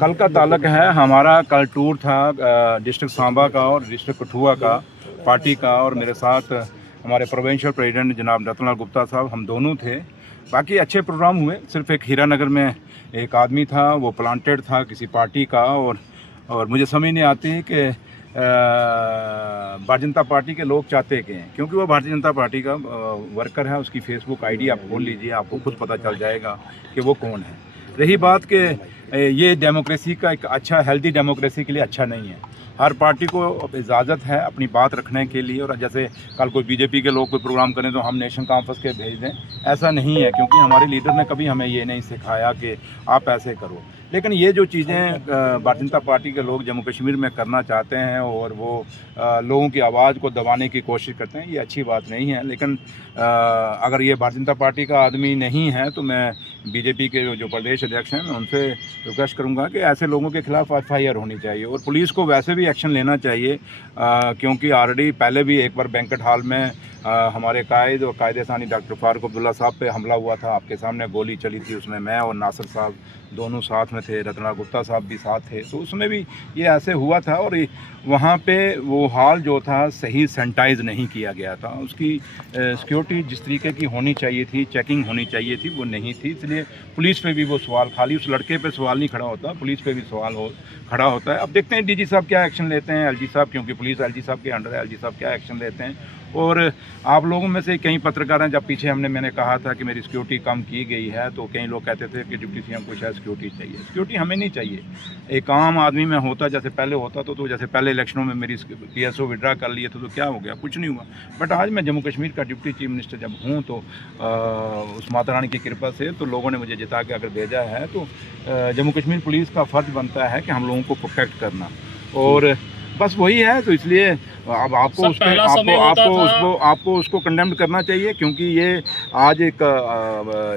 कल का ताल्लुक है हमारा, कल टूर था डिस्ट्रिक्ट सांबा का और डिस्ट्रिक्ट कठुआ का पार्टी का, और मेरे साथ हमारे प्रोविंशियल प्रेसिडेंट जनाब रतन लाल गुप्ता साहब, हम दोनों थे। बाकी अच्छे प्रोग्राम हुए। सिर्फ एक हीरानगर में एक आदमी था, वो प्लांटेड था किसी पार्टी का, और मुझे समझ नहीं आती कि भारतीय जनता पार्टी के लोग चाहते क्या हैं, क्योंकि वो भारतीय जनता पार्टी का वर्कर है। उसकी फेसबुक आईडी आप खोल लीजिए, आपको खुद पता चल जाएगा कि वो कौन है। रही बात कि ये डेमोक्रेसी का एक अच्छा, हेल्दी डेमोक्रेसी के लिए अच्छा नहीं है। हर पार्टी को इजाज़त है अपनी बात रखने के लिए, और जैसे कल कोई बीजेपी के लोग कोई प्रोग्राम करें तो हम नेशन कॉन्फ्रेंस के भेज दें, ऐसा नहीं है, क्योंकि हमारे लीडर ने कभी हमें ये नहीं सिखाया कि आप ऐसे करो। लेकिन ये जो चीज़ें भारतीय जनता पार्टी के लोग जम्मू कश्मीर में करना चाहते हैं और वो लोगों की आवाज़ को दबाने की कोशिश करते हैं, ये अच्छी बात नहीं है। लेकिन अगर ये भारतीय जनता पार्टी का आदमी नहीं है तो मैं बीजेपी के जो प्रदेश अध्यक्ष हैं, मैं उनसे रिक्वेस्ट करूंगा कि ऐसे लोगों के खिलाफ FIR होनी चाहिए, और पुलिस को वैसे भी एक्शन लेना चाहिए, क्योंकि ऑलरेडी पहले भी एक बार बैंकेट हॉल में हमारे कायद और कायदे सानी डॉक्टर फारूक अब्दुल्ला साहब पे हमला हुआ था। आपके सामने गोली चली थी, उसमें मैं और नासिर साहब दोनों साथ में थे, रतन लाल गुप्ता साहब भी साथ थे। तो उसमें भी ये ऐसे हुआ था, और वहाँ पे वो हॉल जो था सही सैनिटाइज नहीं किया गया था। उसकी सिक्योरिटी जिस तरीके की होनी चाहिए थी, चेकिंग होनी चाहिए थी, वो नहीं थी। इसलिए पुलिस पे भी वो सवाल, खाली उस लड़के पे सवाल नहीं खड़ा होता, पुलिस पे भी सवाल खड़ा होता है। अब देखते हैं DG साहब क्या एक्शन लेते हैं, LG साहब, क्योंकि पुलिस LG साहब के अंडर है, LG साहब क्या एक्शन लेते हैं। और आप लोगों में से कई पत्रकार हैं, जब पीछे मैंने कहा था कि मेरी सिक्योरिटी कम की गई है, तो कई लोग कहते थे कि डिप्टी CM को शायद सिक्योरिटी चाहिए। सिक्योरिटी हमें नहीं चाहिए। एक आम आदमी में होता जैसे पहले होता तो जैसे पहले इलेक्शनों में मेरी PSO विड्रा कर लिए थे तो क्या हो गया, कुछ नहीं हुआ। बट आज मैं जम्मू कश्मीर का डिप्टी चीफ मिनिस्टर जब हूँ, तो उस माता रानी की कृपा से तो लोगों ने मुझे जिता के अगर भेजा है, तो जम्मू कश्मीर पुलिस का फ़र्ज़ बनता है कि हम लोगों को प्रोटेक्ट करना, और बस वही है। तो इसलिए अब आपको उसको कंडेम करना चाहिए, क्योंकि ये आज एक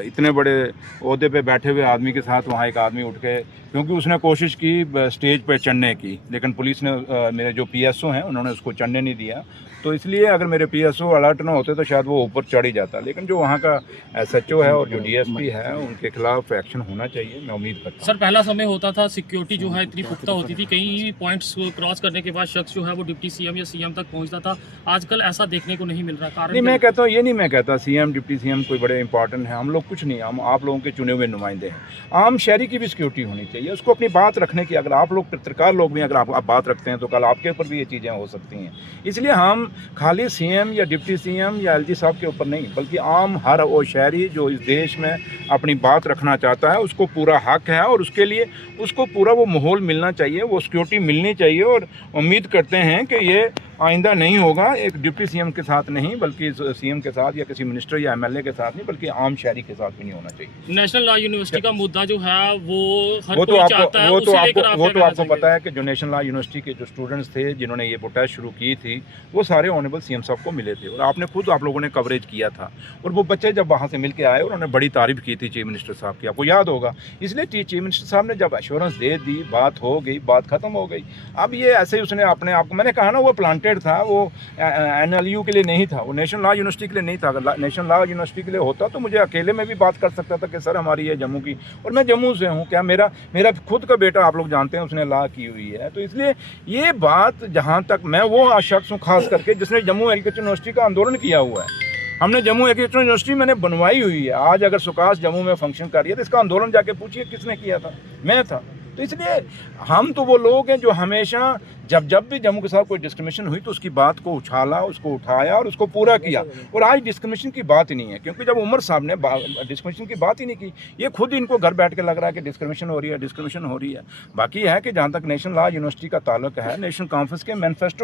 इतने बड़े ओहदे पे बैठे हुए आदमी के साथ वहाँ एक आदमी उठ के, क्योंकि उसने कोशिश की स्टेज पे चढ़ने की, लेकिन पुलिस ने मेरे जो PSO हैं उन्होंने उसको चढ़ने नहीं दिया। तो इसलिए अगर मेरे PSO अलर्ट ना होते तो शायद वो ऊपर चढ़ ही जाता। लेकिन जो वहाँ का SHO है और जो DSP है, उनके खिलाफ एक्शन होना चाहिए, मैं उम्मीद करता हूँ। सर, पहला समय होता था सिक्योरिटी जो है इतनी पुख्ता होती थी, कई पॉइंट्स क्रॉस करने के बाद शख्स जो है वो डिप्टी CM या CM तक पहुंचता था। आजकल ऐसा देखने को नहीं मिल रहा। कारण नहीं, मैं कहता हूँ, ये नहीं मैं कहता CM डिप्टी CM कोई बड़े इंपॉर्टेंट है। हम लोग कुछ नहीं, हम आप लोगों के चुने हुए नुमाइंदे हैं। आम शहरी की भी सिक्योरिटी होनी चाहिए, उसको अपनी बात रखने की। अगर आप लोग पत्रकार लोग भी अगर आप बात रखते हैं तो कल आपके ऊपर भी ये चीज़ें हो सकती हैं। इसलिए हम खाली CM या डिप्टी CM या LG साहब के ऊपर नहीं, बल्कि आम हर वो शहरी जो इस देश में अपनी बात रखना चाहता है, उसको पूरा हक है, और उसके लिए उसको पूरा वो माहौल मिलना चाहिए, वो सिक्योरिटी मिलनी चाहिए। और उम्मीद करते हैं कि ये आइंदा नहीं होगा, एक डिप्टी CM के साथ नहीं, बल्कि CM के साथ या किसी मिनिस्टर या MLA के साथ नहीं, बल्कि आम शहरी के साथ भी नहीं होना चाहिए। नेशनल लॉ यूनिवर्सिटी का मुद्दा जो है वो हर वो कोई तो चाहता है, आपको उसे आपको पता है कि जो नेशनल लॉ यूनिवर्सिटी के जो स्टूडेंट्स थे जिन्होंने ये प्रोटेस्ट शुरू की थी, वो सारे ऑनरेबल CM साहब को मिले थे, और आपने खुद आप लोगों ने कवरेज किया था। और वो बच्चे जब वहाँ से मिल के आए, उन्होंने बड़ी तारीफ की थी चीफ मिनिस्टर साहब की, आपको याद होगा। इसलिए चीफ मिनिस्टर साहब ने जब एश्योरेंस दे दी, बात हो गई, बात खत्म हो गई। अब ये ऐसे ही उसने अपने आप को, मैंने कहा ना, वो प्लांटेड था, वो NLU के लिए नहीं था, वो नेशनल लॉ यूनिवर्सिटी के लिए नहीं था। अगर नेशनल लॉ यूनिवर्सिटी के लिए होता तो मुझे अकेले में भी बात कर सकता था कि सर हमारी ये जम्मू की, और मैं जम्मू से हूँ। क्या मेरा खुद का बेटा, आप लोग जानते हैं, उसने लॉ की हुई है। तो इसलिए ये बात, जहाँ तक मैं वो शख्स हूँ खास करके जिसने जम्मू एग्रीकल्चर यूनिवर्सिटी का आंदोलन किया हुआ है। हमने जम्मू एग्रीकल्चर यूनिवर्सिटी मैंने बनवाई हुई है। आज अगर सुकास जम्मू में फंक्शन कर रही है तो इसका आंदोलन जाके पूछिए किसने किया था, मैं था। तो इसलिए हम तो वो लोग हैं जो हमेशा जब भी जम्मू के साथ कोई डिस्क्रिमिनेशन हुई तो उसकी बात को उछाला, उसको उठाया और उसको पूरा किया। और आज डिस्क्रिमिनेशन की बात ही नहीं है, क्योंकि जब उमर साहब ने डिस्क्रिमिनेशन की बात ही नहीं की, ये खुद इनको घर बैठ के लग रहा है कि डिस्क्रिमिनेशन हो रही है। बाकी है कि जहाँ तक नेशनल लॉ यूनिवर्सिटी का ताल्लुक है, नेशनल कॉन्फ्रेंस के मैनिफेस्टो